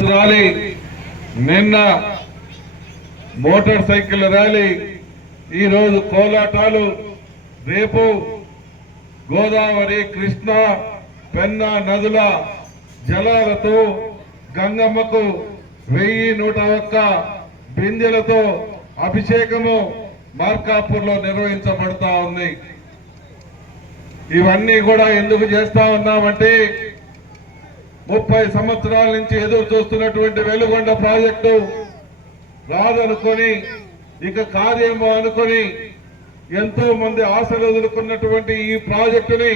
Bus rally, నిన్న motor cycle rally, ఈరోజు కోలాటాలు, రేపు గోదావరి, కృష్ణ, పెన్నా నదుల జలాలతో గంగమ్మకు 1101 బిందెలతో అభిషేకము మార్కాపూర్లో నిర్వహించబడతా ఉంది. ఇవన్నీ కూడా ఎందుకు చేస్తా ఉన్నామంటే 30 సంవత్సరాల నుంచి ఎదురు చూస్తున్నటువంటి వెలుగొండ ప్రాజెక్టు రాదనుకొని, ఇక కార్యము అనుకొని ఎంతో మంది ఆశలు వదులుకున్నటువంటి ఈ ప్రాజెక్టుని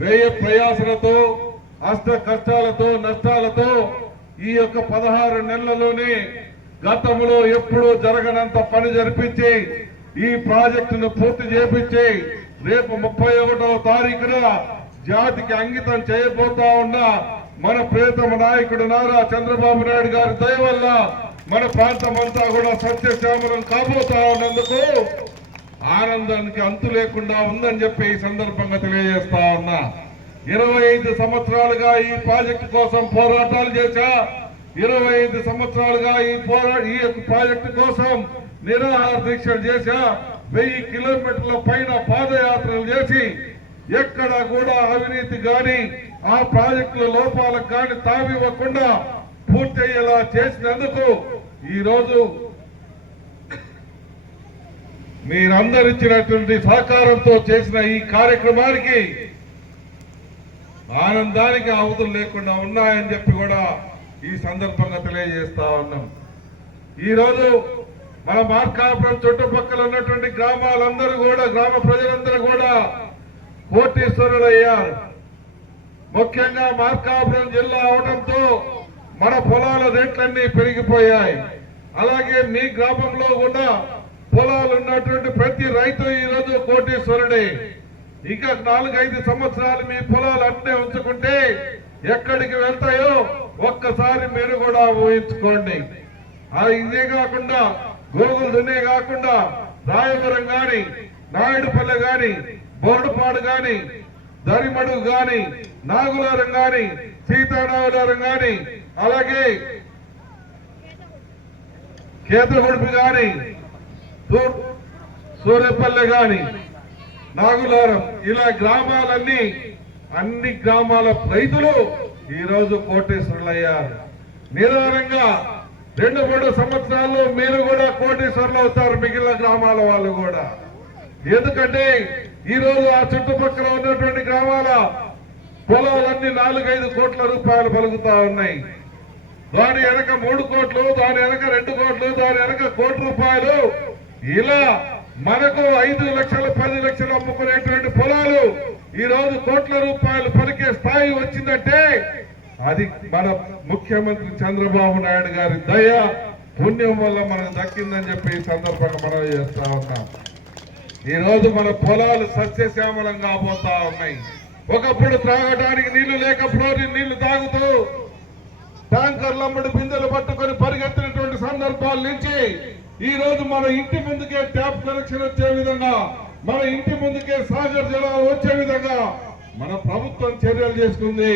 వ్యయ ప్రయాసలతో, అష్ట కష్టాలతో, నష్టాలతో ఈ యొక్క 16 నెలల్లోనే గతంలో ఎప్పుడూ జరగనంత పని జరిపించి ఈ ప్రాజెక్టును పూర్తి చేపించి రేపు 31వ తారీఖున జాతికి అంకితం చేయబోతా ఉన్న మన ప్రియతమ నాయకుడు నారా చంద్రబాబు నాయుడు గారి దయ వల్ల మన ప్రాంతం అంతా కూడా సత్యశ్యామలం కాబోతా ఉన్నందుకు ఆనందానికి అంతు లేకుండా ఉందని చెప్పి ఈ సందర్భంగా తెలియజేస్తా ఉన్నా. 25 సంవత్సరాలుగా ఈ ప్రాజెక్టు కోసం పోరాటాలు చేశా. 25 సంవత్సరాలుగా ఈ ప్రాజెక్టు కోసం నిరాహార దీక్షలు చేశా. 1000 కిలోమీటర్ల పైన పాదయాత్రలు చేసి ఎక్కడ కూడా అవినీతి గాని ఆ ప్రాజెక్టుల లోపాలకు గాని తావివ్వకుండా పూర్తి అయ్యేలా చేసినందుకు ఈరోజు మీరందరిచ్చినటువంటి సహకారంతో చేసిన ఈ కార్యక్రమానికి ఆనందానికి అవధులు లేకుండా ఉన్నాయని చెప్పి కూడా ఈ సందర్భంగా తెలియజేస్తా ఉన్నాం. ఈరోజు మన మార్కాపురం చుట్టుపక్కల ఉన్నటువంటి గ్రామాలందరూ కూడా, గ్రామ ప్రజలందరూ కూడా కోటీశ్వరులు అయ్యారు. ముఖ్యంగా మార్కాపురం జిల్లా అవడంతో మన పొలాల రేట్లన్నీ పెరిగిపోయాయి. అలాగే మీ గ్రామంలో కూడా పొలాలు ఉన్నటువంటి ప్రతి రైతు ఈరోజు కోటీశ్వరుడే. ఇంకా 4-5 సంవత్సరాలు మీ పొలాలు అట్నే ఉంచుకుంటే ఎక్కడికి వెళ్తాయో ఒక్కసారి మీరు కూడా ఊహించుకోండి. ఇదే కాకుండా గోగులదునే కాకుండా రాయవరం గాని, నాయుడుపల్లె గాని, బోర్డుపాడు గాని, దరిమడుగు గాని, నాగులారం గాని, సీతానాగులారం గాని, అలాగే కేతగుడిపి గాని, సూర్యపల్లె గాని, నాగులారం, ఇలా గ్రామాలన్నీ, అన్ని గ్రామాల రైతులు ఈరోజు కోటీశ్వరులయ్యారు. నిదానంగా 2-3 సంవత్సరాల్లో మీరు కూడా కోటీశ్వరులు అవుతారు, మిగిలిన గ్రామాల వాళ్ళు కూడా. ఎందుకంటే ఈరోజు ఆ చుట్టుపక్కల ఉన్నటువంటి గ్రామాల పొలాలన్నీ 4-5 కోట్ల రూపాయలు పలుకుతా ఉన్నాయి. దాని వెనక 3 కోట్లు, దాని వెనక 2 కోట్లు, దాని వెనక 1 కోటి రూపాయలు, ఇలా మనకు 5 లక్షలు 10 లక్షలు అమ్ముకునేటువంటి పొలాలు ఈరోజు కోట్ల రూపాయలు పలికే స్థాయి వచ్చిందంటే అది మన ముఖ్యమంత్రి చంద్రబాబు నాయుడు గారి దయ పుణ్యం వల్ల మనకు దక్కిందని చెప్పి ఈ సందర్భంగా మనం చేస్తా ఉన్నాం. ఈరోజు మన పొలాలు సస్యశ్యామలం కాబోతా ఉన్నాయి. ఒకప్పుడు త్రాగడానికి నీళ్లు లేకపోతే నీళ్లు తాగుతూ ట్యాంకర్లమ్మడి బిందెలు పట్టుకొని పరిగెత్తినటువంటి సందర్భాల నుంచి ఈ రోజు మన ఇంటి ముందుకే ట్యాప్ కనెక్షన్ వచ్చే విధంగా, మన ఇంటి ముందుకే సాగర్ జలాలు వచ్చే విధంగా మన ప్రభుత్వం చర్యలు చేసుకుంది.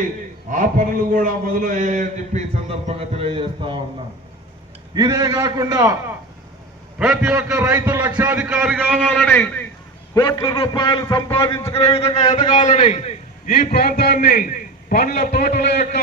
ఆ పనులు కూడా మొదలయ్యాయని చెప్పి ఈ సందర్భంగా తెలియజేస్తా ఉన్నా. ఇదే కాకుండా ప్రతి ఒక్క రైతు లక్షాధికారి కావాలని, కోట్ల రూపాయలు సంపాదించుకునే విధంగా ఎదగాలని, ఈ ప్రాంతాన్ని పండ్ల తోటల యొక్క